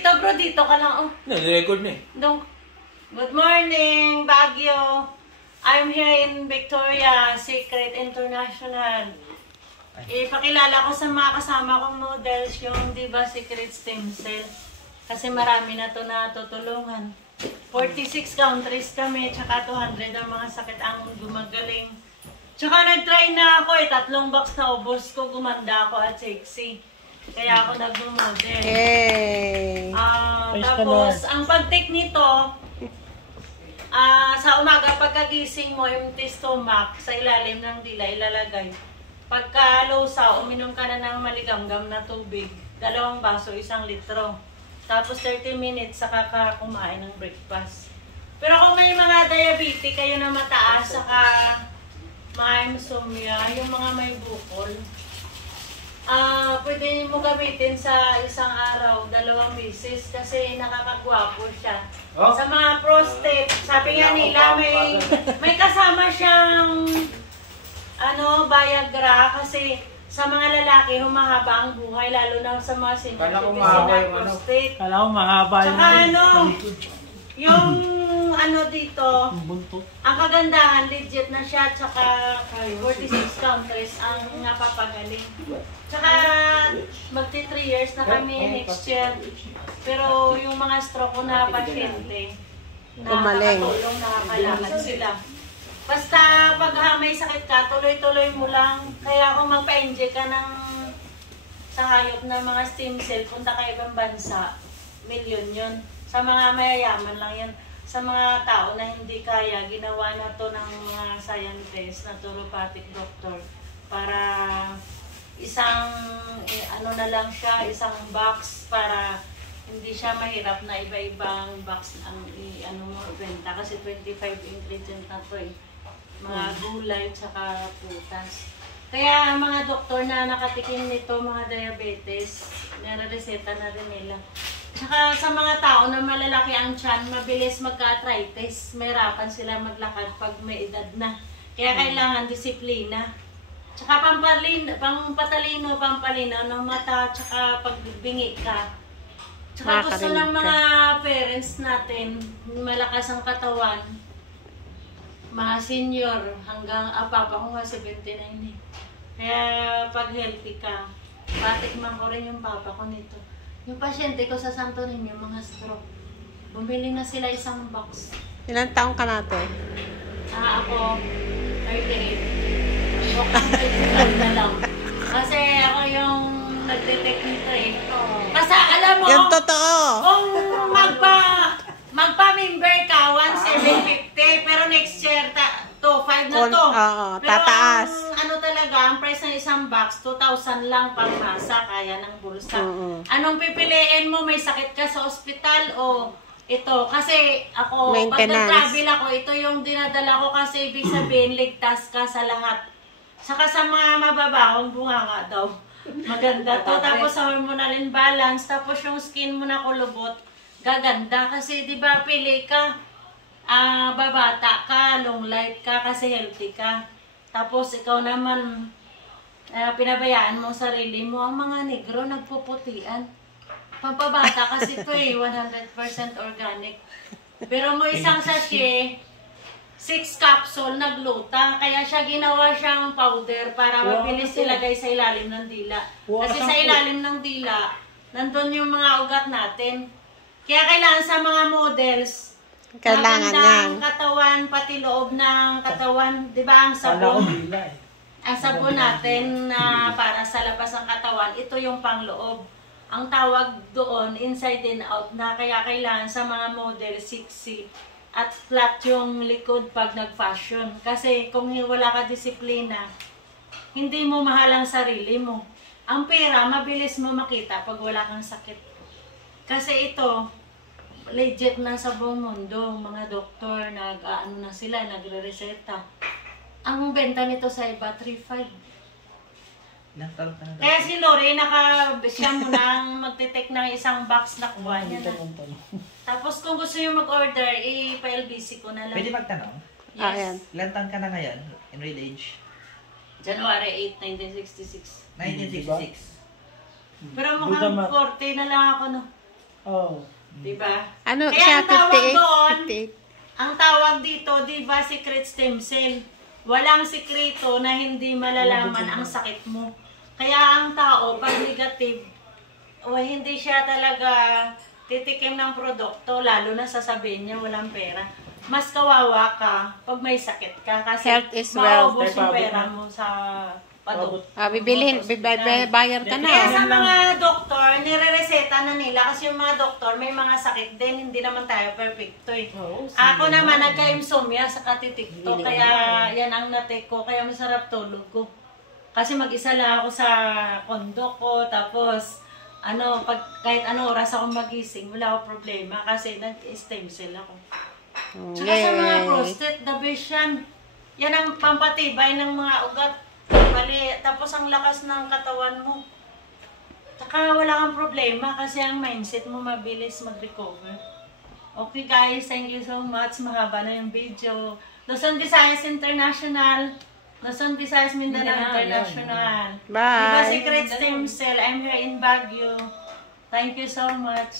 Dito bro, dito ka lang. Oh. Nag-record na eh. Good morning, Baguio. I'm here in Victoria Secret International. Ipakilala ko sa mga kasama kong models yung Diva Secret Stem Cell. Kasi marami na to na tutulungan. 46 countries kami, tsaka 200 ang mga sakit ang gumagaling. Tsaka nag-try na ako 3 box na ubos ko, gumanda ako at sexy. Kaya ako nag-model. Hey. Tapos, ang pag-take nito, sa umaga, pagkagising mo, empty stomach, sa ilalim ng dila, ilalagay. Pagka lusa, uminom ka na ng maligamgam na tubig. 2 baso, 1 litro. Tapos 30 minutes, saka ka kumain ng breakfast. Pero kung may mga diabetes kayo na mataas, saka mga insomnia, yung mga may bukol, pwede mo gamitin sa isang araw, 2 beses kasi nakakagwapo siya. Oh? Sa mga prostate, sabi nga nila may kasama siyang Viagra kasi sa mga lalaki humahaba ang buhay lalo na sa mga sensitive na prostate. Kala ko mahaba yung... Tsaka yung dito, ang kagandahan, legit na siya, tsaka 46 countries ang napapagaling. Tsaka magti 3 years na kami next year. Pero yung mga stroke ko na pasyente, nakakatulong, nakakalakad sila. Basta pag may sakit ka, tuloy-tuloy mo lang. Kaya kung magpa-enjoy ka sa hayop na mga stem cell, punta ka ibang bansa, milyon yun. Sa mga mayayaman lang yan. Sa mga tao na hindi kaya, ginawa na to ng mga scientist, naturopathic doctor, para isang, na lang siya, isang box, para hindi siya mahirap na iba-ibang box ang benta. Kasi 25 ingredient na to eh. Mga gulay, tsaka putas. Kaya mga doktor na nakatikim nito, mga diabetes, nare-reseta na rin nila. Tsaka sa mga tao na malalaki ang tiyan, mabilis magka-arthritis. Mahirapan sila maglakad pag may edad na. Kaya kailangan disiplina. Tsaka pampatalino ng mata, tsaka pagbingi ka. Tsaka gusto ng mga parents natin, malakas ang katawan. Mga senior, hanggang papa ko nga 79 eh. Kaya pag healthy ka, patikman ko rin yung papa ko nito. Yung pasyente ko sa Santo Niño, mga stroke, bumili na sila 1 box. Ilang taong ka natin? Ako, 38. Huwag na lang. Kasi ako yung nag-detect nito eh. Kasi alam mo, yung totoo. Kung magpa-member ka, 1,750, pero next year, 2,500 na to. Pero tataas. ang price ng 1 box, 2,000 lang pang masa, kaya ng bulsa. Anong pipiliin mo? May sakit ka sa ospital o ito? Kasi ako, pag nag-travel ako, ito yung dinadala ko kasi ibig sabihin, ligtas ka sa lahat. Saka sa mga mababahong bunganga daw. Maganda to. Tapos sa hormonal imbalance, tapos yung skin mo na kulubot, gaganda. Kasi di ba pili ka, babata ka, long life ka, kasi healthy ka. Tapos ikaw naman, pinabayaan mo sarili mo. Ang mga negro nagpuputian. Pampabata kasi ito 100% organic. Pero mo isang sachet, 6 capsule nagluta. Kaya siya ginawa siyang powder para mabilis ilagay sa ilalim ng dila. Kasi sa ilalim ng dila, nandun yung mga ugat natin. Kaya kailangan sa mga models, kailangan ng katawan, pati loob ng katawan, di ba ang sabon? Ang sabon natin na para sa labas ng katawan, ito yung pangloob. Ang tawag doon, inside and out, na kaya kailangan sa mga model, sexy at flat yung likod pag nag-fashion. Kasi kung wala ka disiplina, hindi mo mahal ang sarili mo. Ang pera, mabilis mo makita pag wala kang sakit. Kasi ito, legit na sa buong mundo, mga doktor, nagre-reseta. Ang benta nito sa iba, 3,500. Kaya si Lori, siya mo nang magtitek ng 1 box na kuha niya na. Tapos kung gusto nyo mag-order, pa-LBC ko na lang. Pwede magtanong? Yes. Ilan taon ka na ngayon? In real age? January 8, 1966. 1966. Pero mukhang 40 na lang ako, no? Oh. Diba? Ano Kaya siya? ang tawag doon, 58? ang tawag dito, diba, secret stem cell. Walang sikreto na hindi malalaman ang sakit mo. Kaya ang tao, pag negative, o hindi siya talaga titikim ng produkto, lalo na sasabihin niya walang pera. Mas kawawa ka pag may sakit ka kasi Health is wealth. maubos yung pera mo sa padok. Bayar ka Kaya na. sa mga doktor, nire-reseta na nila kasi yung mga doktor may mga sakit din, hindi naman tayo perfecto eh. Ako naman nagka-insomnia sa katitikto, kaya yan ang natik ko, kaya masarap tulog ko. Kasi mag-isa lang ako sa kondo ko, tapos kahit anong oras ako magising, wala akong problema kasi nag-stem cell ako. Tsaka sa mga prostate, the best yan. Yan ang pampatibay ng mga ugat. Tapos ang lakas ng katawan mo. Tsaka wala kang problema kasi ang mindset mo mabilis mag-recover. Okay guys, thank you so much. Mahaba na yung video. Luzon, Visayas International. Luzon, Visayas, Mindanao International. Bye. Diba Secret Stem Cell? I'm here in Baguio. Thank you so much.